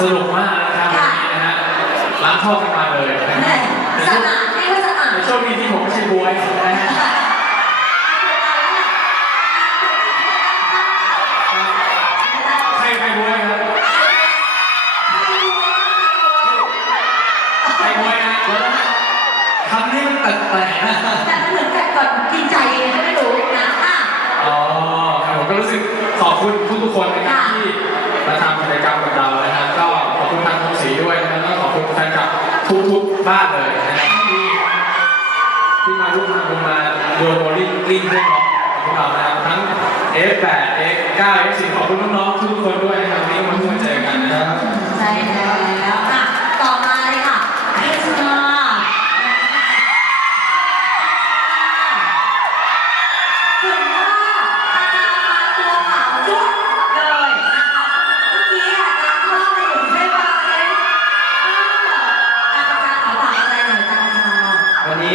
สนุกมากนะครับวันนี้นะฮะล้างท่อกันมาเลยนะแหฮะม่สนานที่ว่าสนานแต่โชคดีที่ผมไม่ใช่บวยนะฮะใครใครบวยครับใครบวยนะคำนี้มันแปลกๆนะแต่มันเหมือนกับก่อนกินใจก็ไม่รู้นะอะอ๋อครับผมก็รู้สึกขอบคุณทุกๆคนนะครับที่ มาทำกิจกรรมกับเรานะฮะก็ขอบคุณทางกรุงศรีด้วยนะแล้วก็ขอบคุณแฟนคลับทุกๆบ้านเลยนะฮะที่ที่มาร่วมทำมาโยนโบลิ่งกลิ้งเรื่องของพวกเรานะครับทั้ง F8 F9 F10 ขอบคุณน้องๆทุกคนด้วยนะครับที่มาร่วมเจอกัน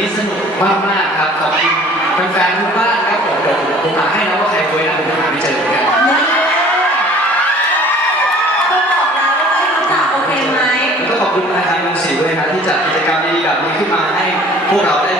ี้สนุกมากมากครับขอบคุณแฟนๆทุกบ้านครับผมผมหาให้นะว่าใครคุยนะผมหาไม่เจอเหมือนกัมก็ขอบคุณทางทางศรีด้วยนะที่จัดกิจกรรมดีๆแบบนี้ขึ้นมาให้พวกเราได้